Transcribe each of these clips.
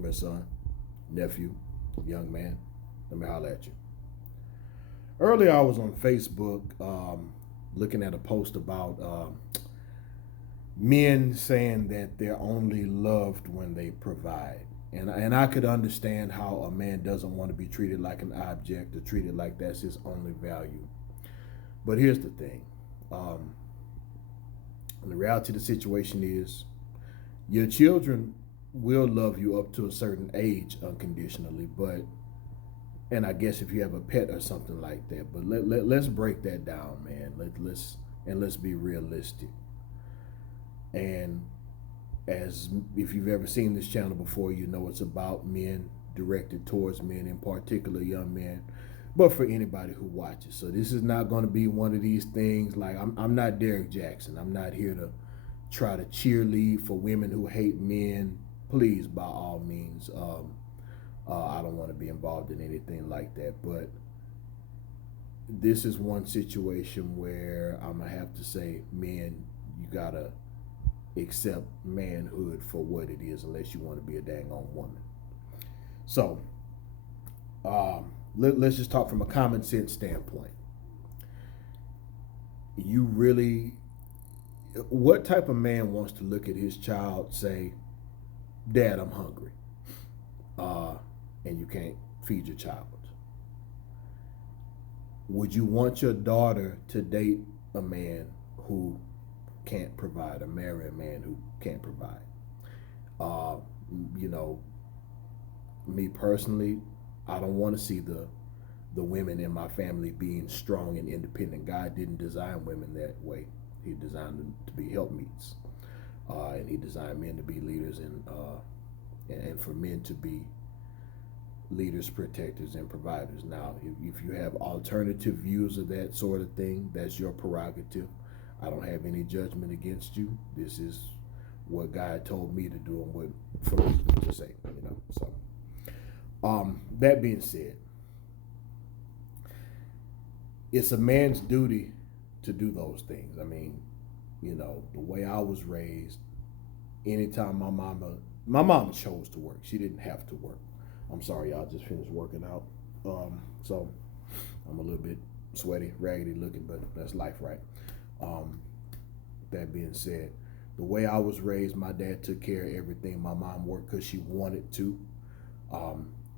Come here, son, nephew, young man. Let me holler at you. Earlier, I was on Facebook looking at a post about men saying that they're only loved when they provide. And I could understand how a man doesn't want to be treated like an object or treated like that's his only value. But here's the thing. Um, the reality of the situation is your children will love you up to a certain age unconditionally, but and I guess if you have a pet or something like that, but let's break that down, man. Let's be realistic. And as if you've ever seen this channel before, you know it's about men, directed towards men, in particular young men, but for anybody who watches. So this is not going to be one of these things like I'm not Derek Jackson. I'm not here to try to cheerlead for women who hate men. Please, by all means, I don't want to be involved in anything like that. But this is one situation where I'm gonna have to say, men, you gotta accept manhood for what it is, unless you want to be a dang on woman. So let's just talk from a common sense standpoint. You really, what type of man wants to look at his child, say, "Dad, I'm hungry," uh, and you can't feed your child? Would you want your daughter to date a man who can't provide, or marry a man who can't provide? Uh, you know, me personally, I don't want to see the women in my family being strong and independent. God didn't design women that way. He designed them to be helpmeets, and He designed men to be leaders, and for men to be leaders, protectors, and providers. Now, if you have alternative views of that sort of thing, that's your prerogative. I don't have any judgment against you. This is what God told me to do and what for me to say. So that being said, it's a man's duty to do those things. I mean, the way I was raised, anytime my mom chose to work. She didn't have to work. I'm sorry, y'all just finished working out. So I'm a little bit sweaty, raggedy looking, but that's life, right? Um, that being said, the way I was raised, my dad took care of everything. My mom worked because she wanted to.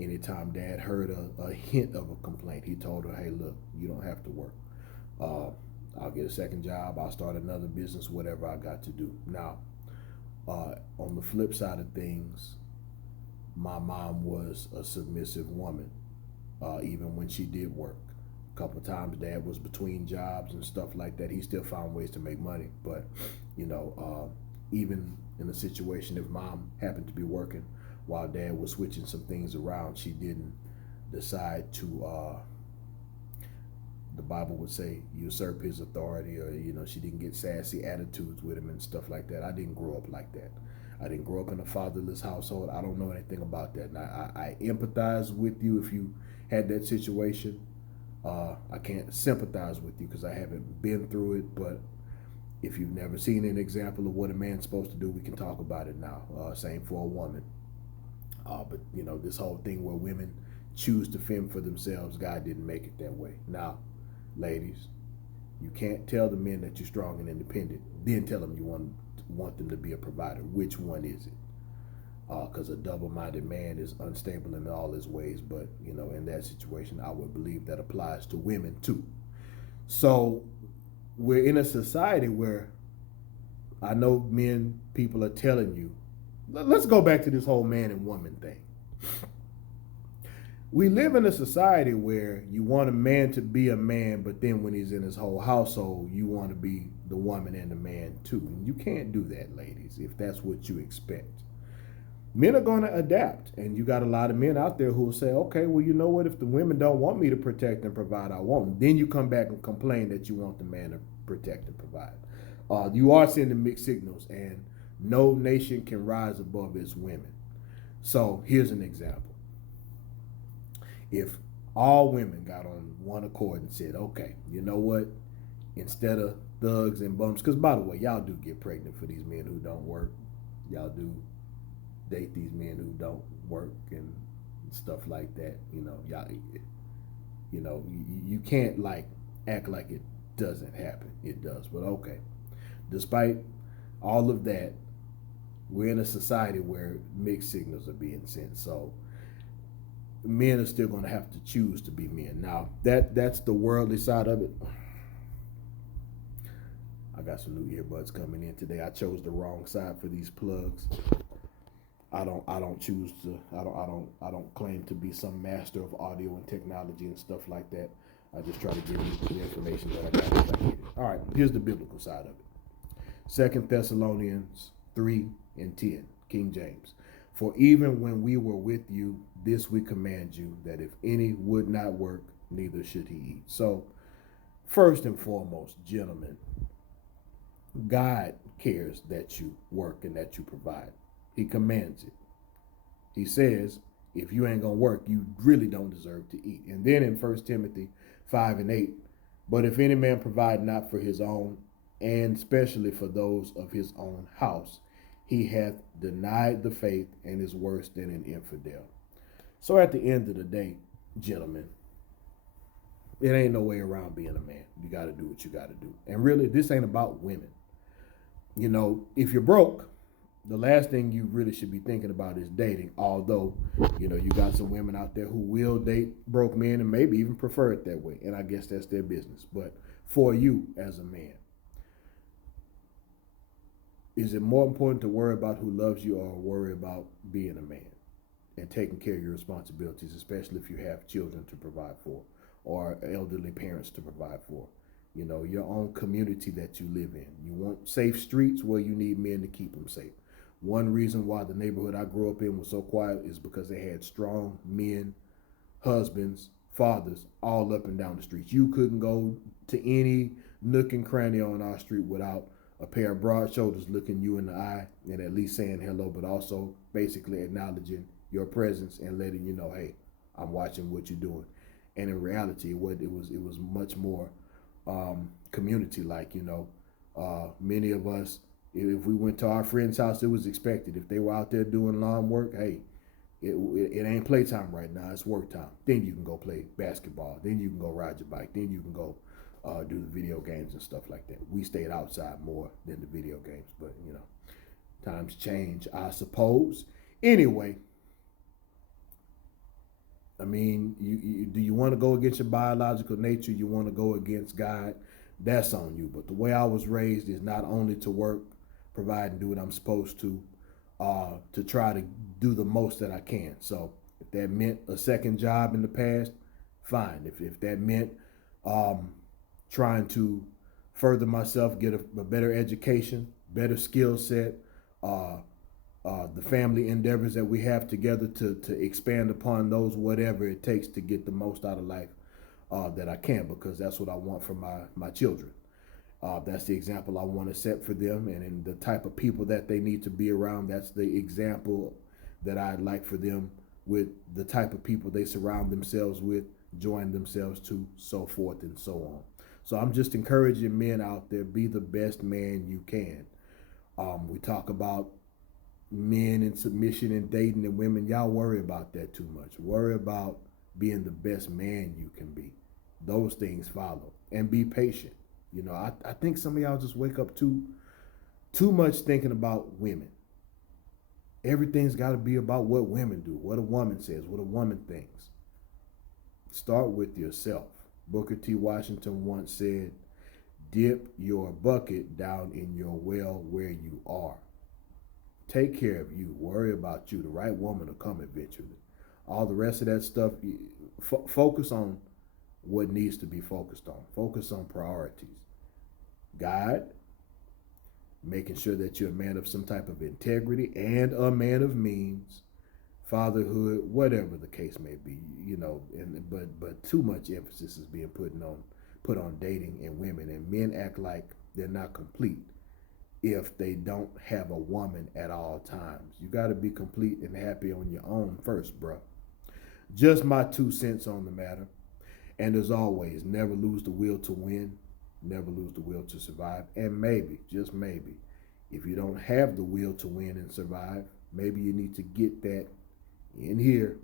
Anytime Dad heard a hint of a complaint, he told her, "Hey, look, you don't have to work. Uh, I'll get a second job. I'll start another business, whatever I got to do." Now, on the flip side of things, my mom was a submissive woman, even when she did work. A couple of times, Dad was between jobs and stuff like that. He still found ways to make money, but even in a situation, if Mom happened to be working while Dad was switching some things around, she didn't decide to. The Bible would say usurp his authority, or she didn't get sassy attitudes with him and stuff like that. I didn't grow up like that. I didn't grow up in a fatherless household. I don't know anything about that. And I empathize with you if you had that situation. I can't sympathize with you because I haven't been through it. But if you've never seen an example of what a man's supposed to do, we can talk about it now. Same for a woman. But this whole thing where women choose to fend for themselves, God didn't make it that way. Now, ladies, you can't tell the men that you're strong and independent, then tell them you want them to be a provider. Which one is it? Because a double-minded man is unstable in all his ways. But in that situation, I would believe that applies to women too. So we're in a society where I know people are telling you. Let's go back to this whole man and woman thing. We live in a society where you want a man to be a man, but then when he's in his whole household, you want to be the woman and the man too. And you can't do that, ladies, if that's what you expect. Men are going to adapt, and you got a lot of men out there who will say, "Okay, well, you know what? If the women don't want me to protect and provide, I won't." Then you come back and complain that you want the man to protect and provide. You are sending mixed signals, and no nation can rise above its women. So here's an example. If all women got on one accord and said, "Okay, you know what? Instead of thugs and bums," because by the way, y'all do get pregnant for these men who don't work. Y'all do. date these men who don't work and stuff like that. Y'all, you can't like act like it doesn't happen. It does, but okay. Despite all of that, we're in a society where mixed signals are being sent. So men are still going to have to choose to be men. Now that's the worldly side of it. I got some new earbuds coming in today. I chose the wrong side for these plugs. I don't choose to. I don't claim to be some master of audio and technology and stuff like that. I just try to give you the information that I got as I get it. All right, here's the biblical side of it. 2 Thessalonians 3:10, King James. For even when we were with you, this we command you, that if any would not work, neither should he eat. So, first and foremost, gentlemen, God cares that you work and that you provide. He commands it. He says, if you ain't going to work, you really don't deserve to eat. And then in 1 Timothy 5:8, but if any man provide not for his own, and especially for those of his own house, he hath denied the faith and is worse than an infidel. So at the end of the day, gentlemen, it ain't no way around being a man. You got to do what you got to do. And really, this ain't about women. If you're broke, the last thing you really should be thinking about is dating. Although, you got some women out there who will date broke men and maybe even prefer it that way. And I guess that's their business. But for you as a man, is it more important to worry about who loves you or worry about being a man and taking care of your responsibilities, especially if you have children to provide for or elderly parents to provide for? Your own community that you live in. You want safe streets, well, you need men to keep them safe. One reason why the neighborhood I grew up in was so quiet is because they had strong men, husbands, fathers, all up and down the streets. You couldn't go to any nook and cranny on our street without a pair of broad shoulders looking you in the eye and at least saying hello, but also basically acknowledging your presence and letting you know, hey, I'm watching what you're doing. And in reality, it was much more community like. Many of us, if we went to our friend's house, it was expected. If they were out there doing lawn work, hey, it ain't playtime right now, it's work time. Then you can go play basketball. Then you can go ride your bike. Then you can go do the video games and stuff like that. We stayed outside more than the video games, but times change, I suppose. Anyway, I mean, do you want to go against your biological nature? You want to go against God? That's on you. But the way I was raised is not only to work, provide, and do what I'm supposed to try to do the most that I can. So if that meant a second job in the past, fine. If that meant trying to further myself, get a better education, better skill set, the family endeavors that we have together to expand upon those, whatever it takes to get the most out of life that I can, because that's what I want for my children. That's the example I want to set for them, and in the type of people that they need to be around, that's the example that I'd like for them, with the type of people they surround themselves with, join themselves to, so forth and so on. So I'm just encouraging men out there, be the best man you can. We talk about men in submission and dating and women. Y'all worry about that too much. Worry about being the best man you can be. Those things follow. And be patient. I think some of y'all just wake up too much thinking about women. Everything's got to be about what women do, what a woman says, what a woman thinks. Start with yourself. Booker T. Washington once said, dip your bucket down in your well where you are. Take care of you. Worry about you. The right woman will come eventually. All the rest of that stuff, focus on what needs to be focused on. Focus on priorities. God, making sure that you're a man of some type of integrity and a man of means, fatherhood, whatever the case may be, but too much emphasis is being put on dating and women, and men act like they're not complete if they don't have a woman at all times. You got to be complete and happy on your own first, bro. Just my 2 cents on the matter. And as always, never lose the will to win, never lose the will to survive, and maybe, just maybe, if you don't have the will to win and survive, Maybe you need to get that in here